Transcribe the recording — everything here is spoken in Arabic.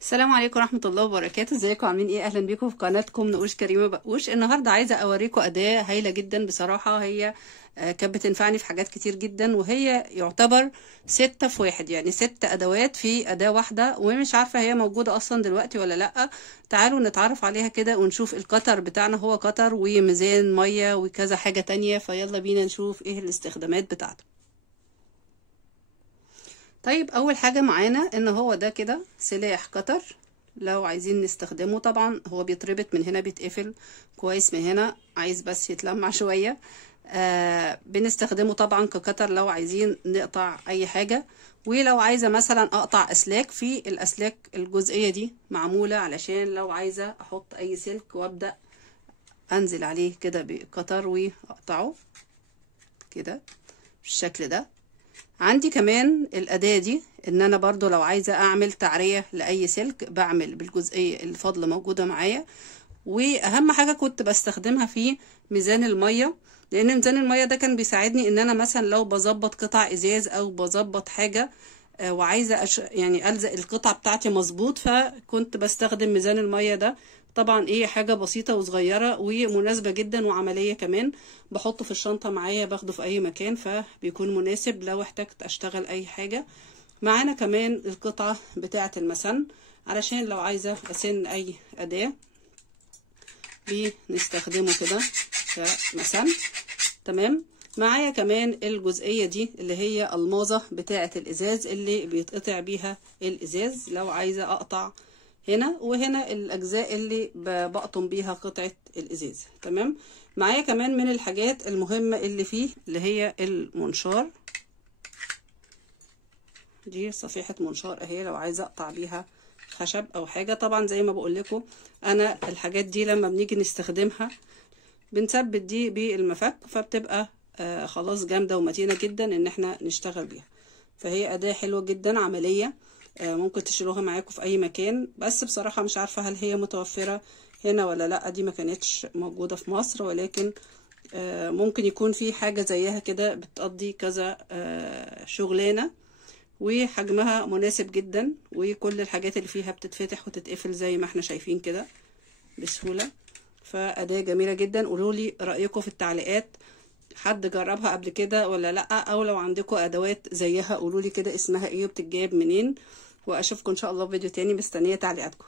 السلام عليكم ورحمة الله وبركاته. ازيكم عاملين ايه؟ اهلا بيكم في قناتكم نقوش كريمة بقوش. النهاردة عايزة اوريكم اداة هايلة جدا بصراحة. هي كانت بتنفعني في حاجات كتير جدا، وهي يعتبر 6 في 1، يعني 6 ادوات في اداة واحدة، ومش عارفة هي موجودة اصلا دلوقتي ولا لا. تعالوا نتعرف عليها كده ونشوف. القطر بتاعنا هو قطر وميزان مية وكذا حاجة تانية، فيلا بينا نشوف ايه الاستخدامات بتاعته. طيب، اول حاجة معانا ان هو ده كده سلاح قطر. لو عايزين نستخدمه طبعا هو بيتربط من هنا، بيتقفل كويس من هنا، عايز بس يتلمع شوية. بنستخدمه طبعا كقطر لو عايزين نقطع اي حاجة. ولو عايزة مثلا اقطع اسلاك، في الاسلاك الجزئية دي معمولة علشان لو عايزة احط اي سلك وابدأ انزل عليه كده بقطر واقطعه كده بالشكل ده. عندي كمان الأداة دي ان انا برضو لو عايزة اعمل تعرية لأي سلك بعمل بالجزئية الفاضلة موجودة معايا. واهم حاجة كنت بستخدمها في ميزان المية، لان ميزان المية ده كان بيساعدني ان انا مثلا لو بظبط قطع ازاز او بظبط حاجة وعايزة يعني ألزق القطعة بتاعتي مظبوط، فكنت بستخدم ميزان المية ده. طبعا ايه، حاجة بسيطة وصغيرة ومناسبة جدا وعملية كمان. بحطه في الشنطة معايا، باخده في اي مكان، فبيكون مناسب لو احتجت اشتغل اي حاجة. معانا كمان القطعة بتاعة المسن، علشان لو عايزة اسن اي اداة بنستخدمه كده كمسن. تمام. معايا كمان الجزئية دي اللي هي الماظة بتاعة الازاز اللي بيتقطع بيها الازاز، لو عايزة اقطع هنا وهنا الاجزاء اللي بقطم بيها قطعة الازاز. تمام. معايا كمان من الحاجات المهمة اللي فيه اللي هي المنشار. دي صفيحة منشار اهي، لو عايزة اقطع بيها خشب او حاجة. طبعا زي ما بقول لكم انا الحاجات دي لما بنيجي نستخدمها بنثبت دي بالمفك، فبتبقى خلاص جامدة ومتينة جدا ان احنا نشتغل بيها. فهي اداة حلوة جدا عملية، ممكن تشيلوها معاكم في اي مكان. بس بصراحة مش عارفة هل هي متوفرة هنا ولا لا، دي ما كانتش موجودة في مصر، ولكن ممكن يكون في حاجة زيها كده بتقضي كذا شغلانة، وحجمها مناسب جدا، وكل الحاجات اللي فيها بتتفتح وتتقفل زي ما احنا شايفين كده بسهولة. فأداة جميلة جدا. قولولي رأيكم في التعليقات، حد جربها قبل كده ولا لأ؟ أو لو عندكم أدوات زيها قولولي كده اسمها ايه وبتتجاب منين. وأشوفكم إن شاء الله في فيديو تاني، مستنية تعليقاتكم.